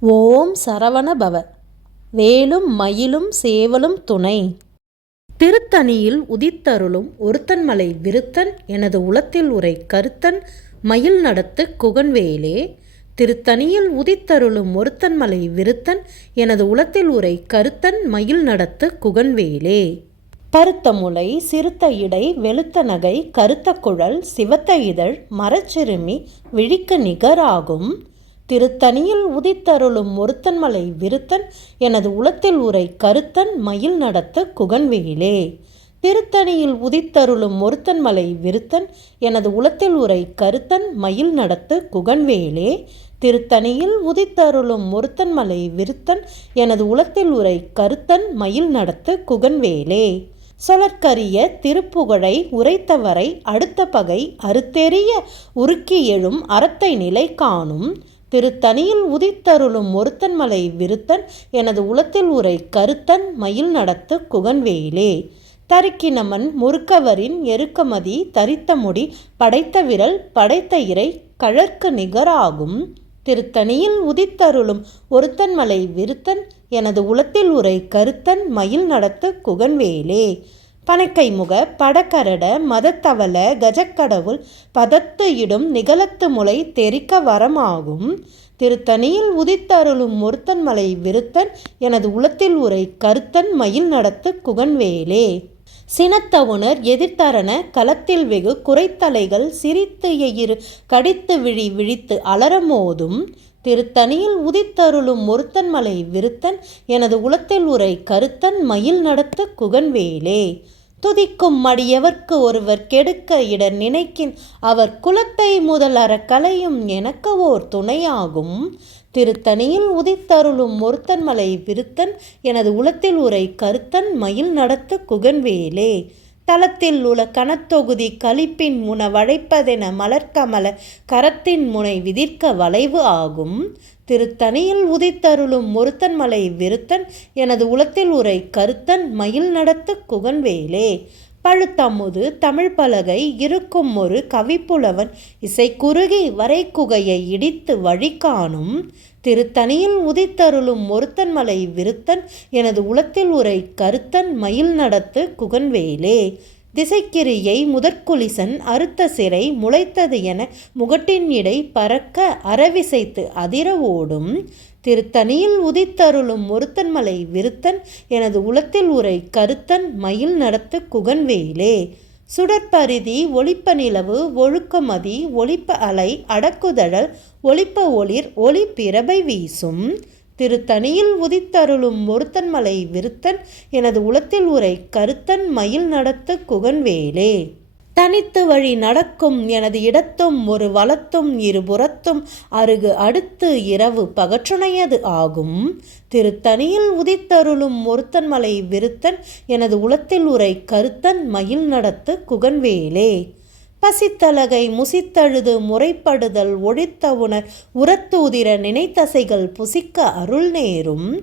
ஓம் சரவண பவ வேலும் மயிலும் சேவலும் துணை. திருத்தணியில் உதித்தருளும் ஒருத்தன்மலை விருத்தன் எனது உளத்தில் உரை கருத்தன் மயில் நடத்து குகன்வேலே. திருத்தணியில் உதித்தருளும் ஒருத்தன்மலை விருத்தன் எனது உளத்தில் உரை கருத்தன் மயில் நடத்து குகன்வேலே. பருத்த முளை சிறுத்த இடை வெளுத்த நகை கருத்த குழல் சிவத்த இதழ் மரச்சிறுமி விழிக்கு நிகராகும். திருத்தணியில் உதித்தருளும் ஒருத்தன்மலை விருத்தன் எனது உளத்தில் உரை கருத்தன் மயில் நடத்த குகன்வேலே திருத்தணியில் உதித்தருளும் ஒருத்தன்மலை விருத்தன் எனது உளத்தில் உரை கருத்தன் மயில் நடத்து குகன்வேலே திருத்தணியில் உதித்தருளும் ஒருத்தன்மலை விருத்தன் எனது உளத்தில் உரை கருத்தன் மயில் நடத்து குகன்வேலே சொலற்கரிய திருப்புகழை உரைத்தவரை அடுத்த பகை அறுத்தெறிய உருக்கி எழும் அறத்தை நிலை காணும். திருத்தணியில் உதித்தருளும் ஒருத்தன்மலை விருத்தன் எனது உளத்தில் உரை கருத்தன் மயில் நடத்து குகன்வேயிலே. தருக்கினமன் முறுக்கவரின் எருக்கமதி தரித்த முடி படைத்த விரல் படைத்த இறை கழற்கு நிகராகும். திருத்தணியில் உதித்தருளும் ஒருத்தன்மலை விருத்தன் எனது உளத்தில் உரை கருத்தன் மயில் நடத்து குகன்வேலே பனைக்கை முக படக்கரட மதத்தவள கஜக்கடவுள் பதத்து இடும் நிகழத்து முளை தெரிக்க வரமாகும். திருத்தணியில் உதித்தருளும் ஒருத்தன்மலை விருத்தன் எனது உளத்தில் உரை கருத்தன் மயில் நடத்து குகன்வேலே. சினத்தவுணர் எதிர்த்தரன களத்தில் வெகு குறைத்தலைகள் சிரித்து எயிறு கடித்து விழி விழித்து அலரமோதும் திருத்தணியில் உதித்தருளும் ஒருத்தன்மலை விருத்தன் எனது உளத்தில் உரை கருத்தன் மயில் நடத்து குகன்வேலே. துதிக்கும் மடியவர்க்கு ஒருவர் கெடுக்க இடர் நினைக்கின். அவர் குலத்தை முதல் அறக்கலையும் கலையும் எனக்கு ஓர் துணையாகும். திருத்தணியில் உதித்தருளும் ஒருத்தன்மலை விருத்தன் எனது உளத்தில் உரை கருத்தன் மயில் நடத்து குகன்வேலே. தளத்தில் உள்ள கனத்தொகுதி கலிப்பின் முன வழைப்பதென மலர்க்கமல கரத்தின் முனை விதிர்க்க வளைவு ஆகும். திருத்தணியில் உதித்தருளும் ஒருத்தன்மலை விருத்தன் எனது உளத்தில் உரை கருத்தன் மயில் நடத்து குகன்வேலே. பழுத்தமுது தமிழ் பலகை இருக்கும் ஒரு கவிப்புலவன் இசை குறுகி வரைக்குகையை இடித்து வழிகாணும். திருத்தணியில் உதித்தருளும் ஒருத்தன்மலை விருத்தன் எனது உளத்தில் உரை கருத்தன் மயில் நடத்து குகன்வேலே. திசைக்கிரியை முதற்குலிசன் அறுத்த சிறை முளைத்தது என முகட்டின் இடை பறக்க அறவிசைத்து அதிர ஓடும். திருத்தணியில் உதித்தருளும் ஒருத்தன்மலை விருத்தன் எனது உளத்தில் உரை கருத்தன் மயில் நடத்து குகன்வேலே. சுடற்பரிதி ஒளிப்ப நிலவு ஒழுக்கமதி ஒளிப்ப அலை அடக்குதழல் ஒளிப்ப ஒளிர் ஒளி பிறபை வீசும். திருத்தணியில் உதித்தருளும் ஒருத்தன்மலை விருத்தன் எனது உளத்தில் உரை கருத்தன் மயில் நடத்து குகன்வேலே. தனித்து வழி நடக்கும் எனது இடத்தும் ஒரு வளத்தும் இருபுறத்தும் அருகு அடுத்து இரவு பகற்றுணையது ஆகும். திருத்தணியில் உதித்தருளும் ஒருத்தன்மலை விருத்தன் எனது உளத்தில் உரை கருத்தன் மயில் நடத்து குகன்வேலே. பசித்தலகை முசித்தழுது முறைப்படுதல் ஒழித்த உணர் உரத்தூதிர நினைத்தசைகள் புசிக்க அருள் நேரும்.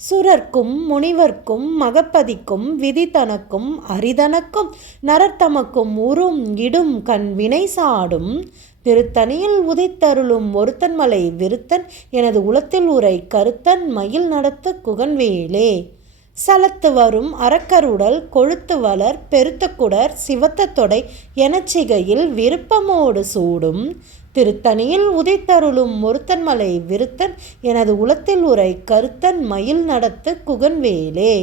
சுரர்க்கும் முனிவர்க்கும் மகப்பதிக்கும் விதி தனக்கும் அரிதனக்கும் நரத்தமக்கும் உறும் இடும் கண் வினை சாடும் திருத்தணியில் உதித்தருளும் ஒருத்தன்மலை விருத்தன் எனது உளத்தில் உரை கருத்தன் மயில் நடத்த குகன்வேலே. சலத்து வரும் அறக்கருடல் கொழுத்து வளர் பெருத்த குடர் சிவத்த தொடை எனச்சிகையில் விருப்பமோடு சூடும். திருத்தணியில் உதைத்தருளும் ஒருத்தன்மலை விருத்தன் எனது உளத்தில் உரை கருத்தன் மயில் நடத்து குகன்வேலே.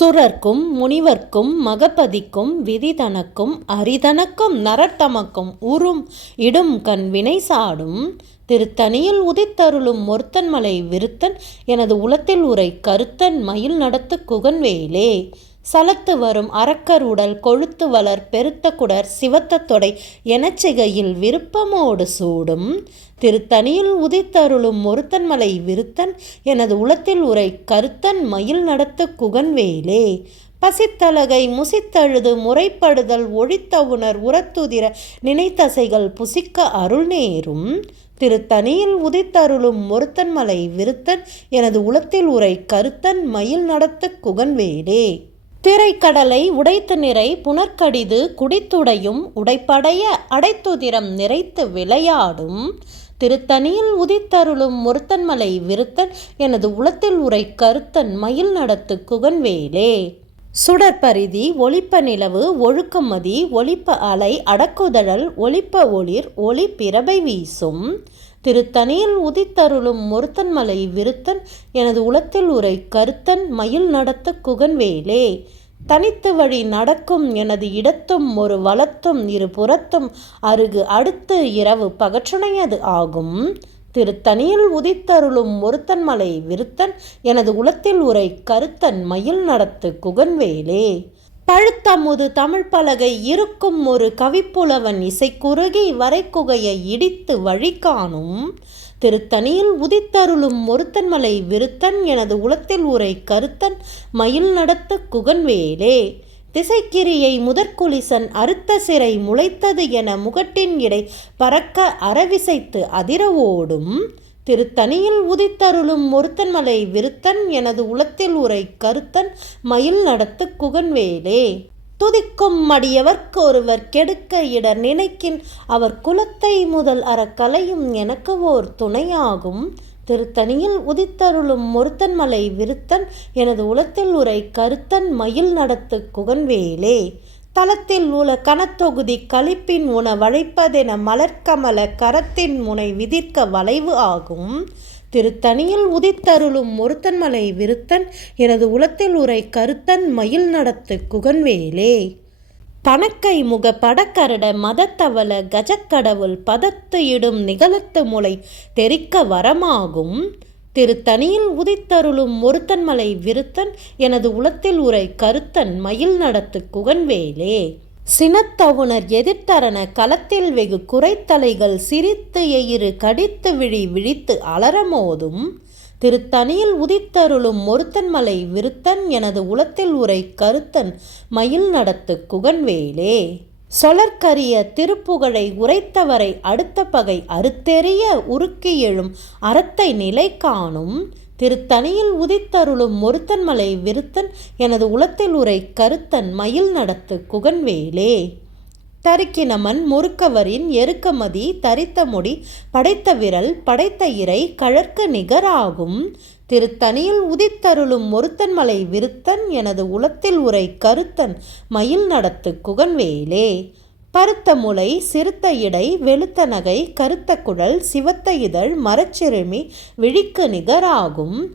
சுரர்க்கும் முனிவர்க்கும் மகபதிக்கும் விதிதனக்கும் அரிதனக்கும் நரட்டமக்கும் உறும் இடும் கண் வினை சாடும். திருத்தணியில் உதித்தருளும் ஒருத்தன்மலை விருத்தன் எனது உளத்தில் உரை கருத்தன் மயில் நடத்து குகன்வேலே. சலத்து வரும் அரக்கர் உடல் கொழுத்து வளர் பெருத்த குடர் சிவத்த தொடை எனச்சிகையில் விருப்பமோடு சூடும். திருத்தணியில் உதித்தருளும் ஒருத்தன்மலை விருத்தன் எனது உளத்தில் உரை கருத்தன் மயில் நடத்து குகன்வேலே. பசித்தலகை முசித்தழுது முறைப்படுதல் ஒழித்த உணர் உரத்துதிர நினைத்தசைகள் புசிக்க அருள் நேரும். திருத்தணியில் உதித்தருளும் ஒருத்தன்மலை விருத்தன் எனது உளத்தில் உரை கருத்தன் மயில் நடத்து குகன்வேடே. திரைக்கடலை உடைத்து நிறை புனர்கடிது குடித்துடையும் உடைப்படைய அடைத்துதிரம் நிறைத்து விளையாடும். திருத்தனியில் உதித்தருளும் முருத்தன்மலை விருத்தன் எனது உளத்தில் உரை கருத்தன் மயில் நடத்து குகன்வேலே சுடற்பரிதி ஒளிப்ப நிலவு ஒழுக்கமதி ஒளிப்ப அலை அடக்குதழல் ஒளிப்ப ஒளிர் ஒளி பிறபை வீசும். திருத்தனியில் உதித்தருளும் ஒருத்தன்மலை விருத்தன் எனது உளத்தில் உரை கருத்தன் மயில் நடத்த குகன்வேலே தனித்து வழி நடக்கும் எனது இடத்தும் ஒரு வளத்தும் இரு புறத்தும் அருகு அடுத்து இரவு பகற்றுணையது ஆகும். திருத்தனியில் உதித்தருளும் ஒருத்தன்மலை விருத்தன் எனது உளத்தில் உரை கருத்தன் மயில் நடத்து குகன்வேலே. பழுத்தமுது தமிழ் பலகை இருக்கும் ஒரு கவிப்புலவன் இசைக்குறுகி வரைக்குகையை இடித்து வழி காணும் திருத்தனியில் உதித்தருளும் ஒருத்தன்மலை விருத்தன் எனது உளத்தில் உரை கருத்தன் மயில் நடத்து குகன்வேலே. திசைக்கிரியை முதற்குலிசன் அறுத்த சிறை முளைத்தது என முகட்டின் இடை பறக்க அறவிசைத்து அதிர ஓடும் திருத்தனியில் உதித்தருளும் ஒருத்தன்மலை விருத்தன் எனது உளத்தில் உரை கருத்தன் மயில் நடத்து குகன்வேலே. துதிக்கும் மடியவர்க்கு ஒருவர் கெடுக்க இடர் நினைக்கின் அவர் குலத்தை முதல் அறக்கலையும் எனக்கு ஓர் துணையாகும். திருத்தணியில் உதித்தருளும் ஒருத்தன்மலை விருத்தன் எனது உளத்தில் உரை கருத்தன் மயில் நடத்து குகன்வேலே. தலத்தில் உல கனத்தொகுதி கழிப்பின் உண வழைப்பதென மலர்க்கமல கரத்தின் முனை விதிர்க்க வளைவு ஆகும். திருத்தணியில் உதித்தருளும் ஒருத்தன்மலை விருத்தன் எனது உளத்தில் உரை கருத்தன் மயில் நடத்து குகன்வேலே. பணக்கை முக படக்கரட மதத்தவள கஜக்கடவுள் பதத்து இடும் நிகழத்து முளை தெரிக்க வரமாகும். திருத்தனியில் உதித்தருளும் ஒருத்தன்மலை விருத்தன் எனது உளத்தில் உரை கருத்தன் மயில் நடத்து குகன்வேலே. சினத்தவுணர் எதிர்த்தரன களத்தில் வெகு குறைத்தலைகள் சிரித்து எயிறு கடித்து விழி விழித்து அலரமோதும் திருத்தனியில் உதித்தருளும் மொருத்தன்மலை விருத்தன் எனது உளத்தில் உரை கருத்தன் மயில் நடத்து குகன்வேலே. சொலற்கரிய திருப்புகழை உரைத்தவரை அடுத்த பகை அறுத்தெறிய உருக்கி எழும் அறத்தை நிலை காணும். திருத்தனியில் உதித்தருளும் மொருத்தன்மலை விருத்தன் எனது உளத்தில் உரை கருத்தன் மயில் நடத்து குகன்வேலே. தருக்கினமன் முறுக்கவரின் எருக்கமதி தரித்த முடி படைத்த விரல் படைத்த இறை கழற்க நிகராகும். திருத்தணியில் உதித்தருளும் மொருத்தன்மலை விருத்தன் எனது உளத்தில் உரை கருத்தன் மயில் நடத்து குகன்வேலே. பருத்த முளை சிறுத்த இடை வெளுத்த நகை கருத்த குழல் சிவத்த இதழ் மரச்சிறுமி விழிக்கு நிகராகும்.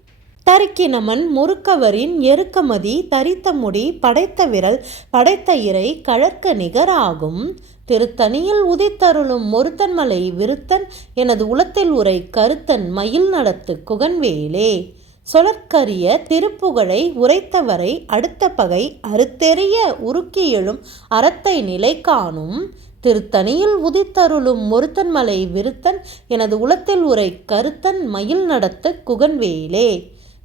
தருக்கினமன் முறுக்கவரின் எருக்கமதி தரித்த முடி படைத்த விரல் படைத்த இறை கழற்க நிகராகும். திருத்தணியில் உதித்தருளும் மொருத்தன்மலை விருத்தன் எனது உளத்தில் உரை கருத்தன் மயில் நடத்து குகன்வேலே. சொலற்கரிய திருப்புகழை உரைத்தவரை அடுத்த பகை அறுத்தெறிய உருக்கி எழும் அறத்தை நிலை காணும். திருத்தணியில் உதித்தருளும் மொருத்தன்மலை விருத்தன் எனது உளத்தில் உரை கருத்தன் மயில் நடத்து குகன்வேலே.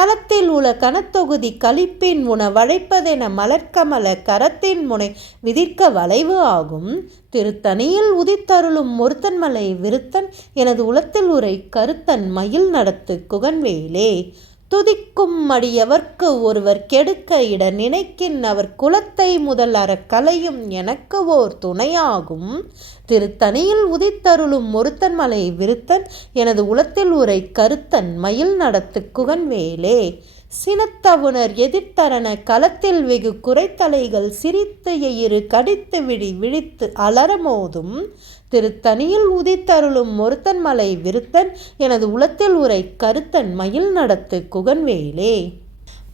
தளத்தில் உள்ள கனத்தொகுதி கழிப்பின் உண வழைப்பதென மலர்க்கமல கரத்தின் முனை விதிர்க்க வளைவு ஆகும். திருத்தணியில் உதித்தருளும் ஒருத்தன்மலை விருத்தன் எனது உளத்தில் உரை கருத்தன் மயில் நடத்து குகன்வேலே. துதிக்கும் மடியவர்க்கு ஒருவர் கெடுக்க இட நினைக்கின் அவர் குலத்தை முதல் அற கலையும் எனக்கு ஓர் துணையாகும். திருத்தணியில் உதித்தருளும் ஒருத்தன் மலை விருத்தன் எனது உளத்தில் உரை கருத்தன் மயில் நடத்து குகன் வேலே சினத்தவுணர் எதிர்த்தரன களத்தில் வெகு குறைத்தலைகள் சிரித்து எயிறு கடித்து விழி விழித்து அலரமோதும் திருத்தணியில் உதித்தருளும் ஒருத்தன் மலை விருத்தன் எனது உளத்தில் உரை கருத்தன் மயில் நடத்து குகன்வேலே.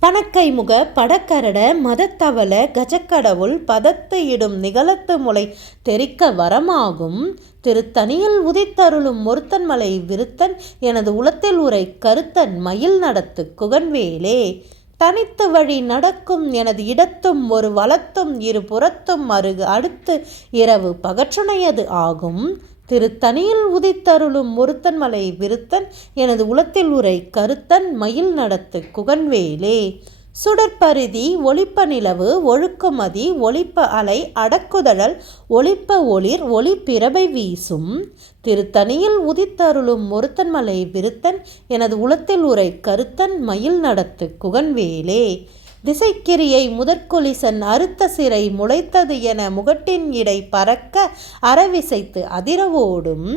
பணக்கை முக படக்கரட மதத்தவள கஜக்கடவுள் பதத்து இடும் நிகழத்து முளை தெரிக்க வரமாகும். திருத்தணியில் உதித்தருளும் ஒருத்தன் மலை விருத்தன் எனது உளத்தில் உரை கருத்தன் மயில் நடத்து குகன்வேலே. தனித்து வழி நடக்கும் எனது இடத்தும் ஒரு வலத்தும் இரு புறத்தும் அருகு அடுத்து இரவு பகற்றுணையது ஆகும். திருத்தணியில் உதித்தருளும் ஒருத்தன் மலை விருத்தன் எனது உளத்தில் உரை கருத்தன் மயில் நடத்து குகன்வேலே. சுடற்பரிதி ஒளிப்ப நிலவு ஒழுக்குமதி ஒளிப்ப அலை அடக்குதழல் ஒளிப்ப ஒளிர் ஒளி பிறபை வீசும். திருத்தணியில் உதித்தருளும் ஒருத்தன் மலை விருத்தன் எனது உளத்தில் உரை கருத்தன் மயில் நடத்து குகன்வேலே. திசைக்கிரியை முதற்கொலிசன் அறுத்த சிறை முளைத்தது என முகட்டின் இடை பறக்க அறவிசைத்து அதிரவோடும்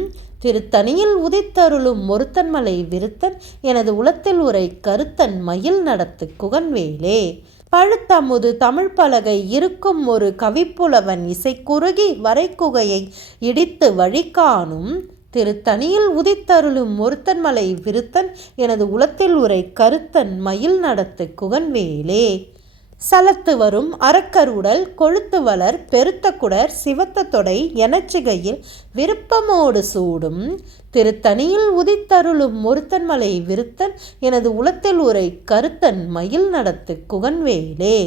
திருத்தணியில் உதித்தருளும் ஒருத்தன்மலை விருத்தன் எனது உளத்தில் உரை கருத்தன் மயில் நடத்து குகன்வேலே. பழுத்தமுது தமிழ் பலகை இருக்கும் ஒரு கவிப்புலவன் இசை குறுகி வரைக்குகையை இடித்து வழிகாணும். திருத்தணியில் உதித்தருளும் ஒருத்தன்மலை விருத்தன் எனது உளத்தில் உரை கருத்தன் மயில் நடத்து குகன்வேலே. சலத்து வரும் அறக்கருடல் கொழுத்து வளர் பெருத்த குடர் சிவத்த தொடை எனச்சிகையில் விருப்பமோடு சூடும். திருத்தணியில் உதித்தருளும் ஒருத்தன்மலை விருத்தன் எனது உளத்தில் உரை கருத்தன் மயில் நடத்து குகன்வேலே.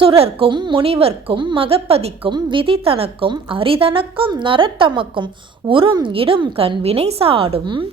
சுரர்க்கும் முனிவர்க்கும் மகப்பதிக்கும் விதி தனக்கும் அரிதனக்கும் நரட்டமக்கும் உறும் இடும் கண் வினை சாடும்.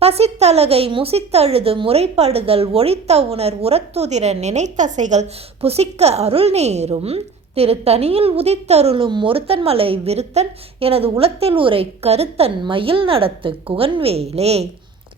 பசித்தலகை முசித்தழுது முறைப்படுதல் ஒழித்த உணர் உரத்துதிர நினைத்தசைகள் புசிக்க அருள் நேரும். தனியில் உதித்தருளும் ஒருத்தன்மலை விருத்தன் எனது உளத்தில் உரை கருத்தன் மயில் நடத்து குகன்வேலே.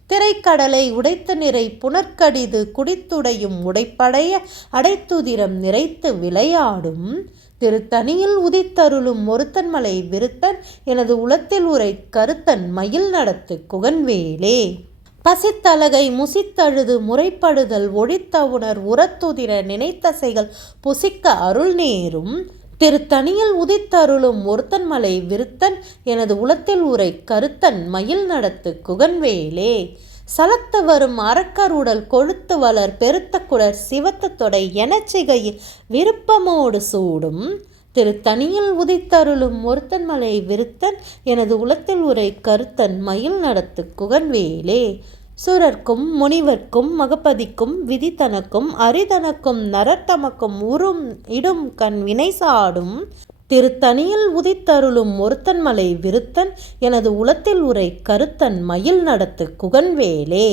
திரைக்கடலை உடைத்த நிறை புனர்கடிது குடித்துடையும் உடைப்படைய அடைத்துதிரம் நிறைத்து விளையாடும். திருத்தணியில் உதித்தருளும் ஒருத்தன்மலை விருத்தன் எனது உளத்தில் உரை கருத்தன் மயில் நடத்து குகன்வேலே. பசித்தலகை முசித்தழுது முறைப்படுதல் ஒழித்த உணர் உரத்துதிர நினைத்தசைகள் புசிக்க அருள் நேரும். திருத்தணியில் உதித்தருளும் ஒருத்தன்மலை விருத்தன் எனது உளத்தில் உரை கருத்தன் மயில் நடத்து குகன்வேலே. சலத்து வரும் அறக்கருடல் கொழுத்து வளர் பெருத்த குடர் சிவத்த தொடை எனச்சிகையில் விருப்பமோடு சூடும். திருத்தணியில் உதித்தருளும் ஒருத்தன் மலை விருத்தன் எனது உளத்தில் உரை கருத்தன் மயில் நடத்து குகன்வேலே. சுரர்க்கும் முனிவர்க்கும் மகப்பதிக்கும் விதித்தனக்கும் அரிதனக்கும் நரத்தமக்கும் உறும் இடும் கண் வினை சாடும் திருத்தணியில் உதித்தருளும் ஒருத்தன்மலை விருத்தன் எனது உளத்தில் உரை கருத்தன் மயில் நடத்து குகன்வேலே.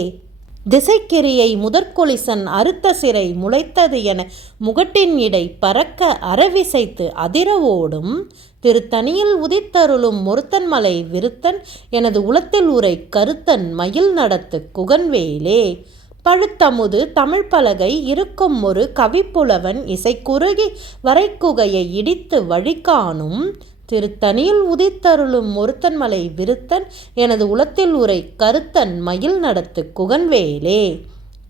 திசைக்கிரியை முதற்கொலிசன் அறுத்த சிறை முளைத்தது என முகட்டின் இடை பறக்க அறவிசைத்து அதிர ஓடும். திருத்தணியில் உதித்தருளும் மொருத்தன்மலை விருத்தன் எனது உளத்தில் உரை கருத்தன் மயில் நடத்து குகன்வேலே. பழுத்தமுது தமிழ் பலகை இருக்கும் ஒரு கவிப்புலவன் இசைக்குறுகி வரைக்குகையை இடித்து வழிகாணும். திருத்தணியில் உதித்தருளும் ஒருத்தன்மலை விருத்தன் எனது உளத்தில் உரை கருத்தன் மயில் நடத்து குகன்வேலே.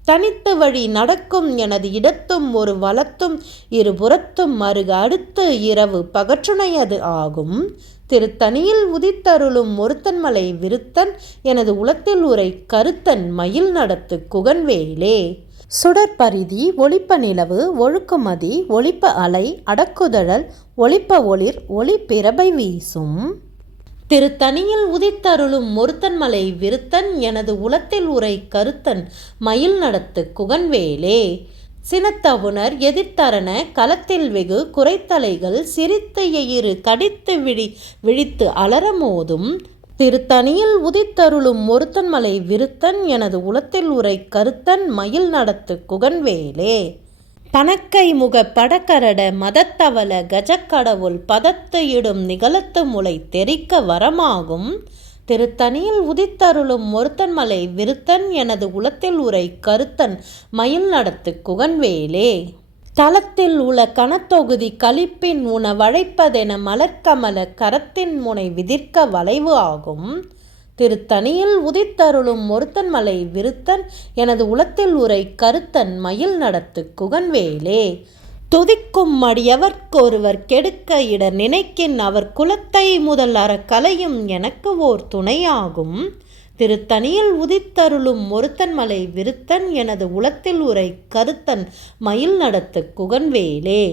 தனித்து வழி நடக்கும் எனது இடத்தும் ஒரு வளத்தும் இருபுறத்தும் மருக அடுத்து இரவு பகற்றுணையது ஆகும். திருத்தணியில் உதித்தருளும் ஒருத்தன்மலை விருத்தன் எனது உளத்தில் உரை கருத்தன் மயில் நடத்து குகன்வேலே சுடற்பரிதி ஒளிப்ப நிலவு ஒழுக்குமதி ஒளிப்ப அலை அடக்குதழல் ஒளிப்ப ஒளிர் ஒளிப்பிரபை வீசும். திருத்தணியில் உதித்தருளும் ஒருத்தன்மலை விருத்தன் எனது உளத்தில் உரை கருத்தன் மயில் நடத்து குகன்வேலே சினத்தவுணர் எதிர்த்தரன களத்தில் வெகு குறைத்தலைகள் சிரித்த எயிறு கடித்து விழி விழித்து அலரமோதும் திருத்தணியில் உதித்தருளும் ஒருத்தன் மலை விருத்தன் எனது உளத்தில் உரை கருத்தன் மயில் நடத்து குகன்வேலே. தனக்கை முக படக்கரட மதத்தவல கஜக்கடவுள் பதத்து இடும் நிகழத்து முளை தெரிக்க வரமாகும். திருத்தணியில் உதித்தருளும் ஒருத்தன் மலை விருத்தன் எனது உளத்தில் உரை கருத்தன் மயில் நடத்து குகன்வேலே. தளத்தில் உள கனத்தொகுதி கழிப்பின் உண வழைப்பதென மலர்க்கமல கரத்தின் முனை விதிர்க்க வளைவு ஆகும். திருத்தணியில் உதித்தருளும் ஒருத்தன் மலை விருத்தன் எனது உளத்தில் உரை கருத்தன் மயில் நடத்து குகன்வேலே. துதிக்கும் மடியவர்க்கொருவர் கெடுக்க இட நினைக்கின் அவர் குலத்தை முதல் அறக்கலையும் எனக்கு ஓர் துணையாகும். திருத்தணியில் உதித்தருளும் ஒருத்தன்மலை விருத்தன் எனது உளத்தில் உரை கருத்தன் மயில் நடத்து குகன்வேலே.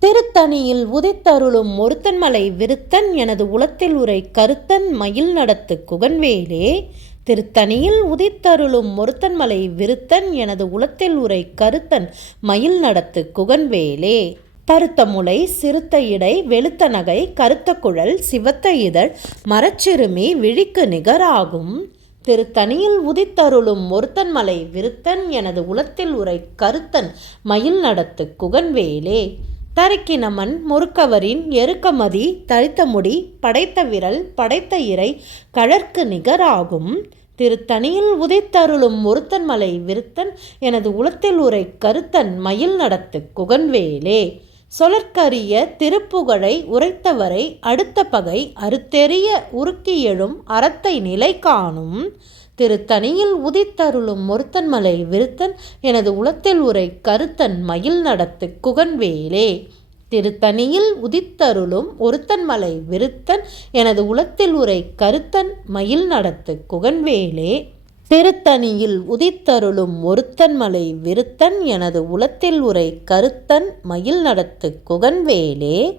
திருத்தணியில் உதித்தருளும் ஒருத்தன்மலை விருத்தன் எனது உளத்தில் உரை கருத்தன் மயில் நடத்து குகன்வேலே. திருத்தணியில் உதித்தருளும் ஒருத்தன்மலை விருத்தன் எனது உளத்தில் உரை கருத்தன் மயில் நடத்து குகன்வேலே. பருத்த முளை சிறுத்த இடை வெளுத்த நகை கருத்த குழல் சிவத்த இதழ் மரச்சிறுமி விழிக்கு நிகராகும். திருத்தணியில் உதித்தருளும் ஒருத்தன்மலை விருத்தன் எனது உளத்தில் உரை கருத்தன் மயில் நடத்து குகன்வேலே. தருக்கினமன் முறுக்கவரின் எருக்கமதி தரித்த முடி படைத்த விரல் படைத்த இறை கழற்கு நிகராகும். திருத்தணியில் உதைத்தருளும் ஒருத்தன் மலை விருத்தன் எனது உளத்தில் உரை கருத்தன் மயில் நடத்து குகன்வேலே. சொலற்கரிய திருப்புகழை உரைத்தவரை அடுத்த பகை அறுத்தெறிய உருக்கி எழும் அறத்தை நிலை காணும் திருத்தணியில் உதித்தருளும் மொருத்தன்மலை விருத்தன் எனது உளத்தில் உரை கருத்தன் மயில் நடத்து குகன்வேலே. திருத்தணியில் உதித்தருளும் ஒருத்தன்மலை விருத்தன் எனது உளத்தில் உரை கருத்தன் மயில் நடத்து குகன்வேலே. திருத்தணியில் உதித்தருளும் ஒருத்தன் மலை விருத்தன் எனது உளத்தில் உரை கருத்தன் மயில் நடத்து குகன்வேலே.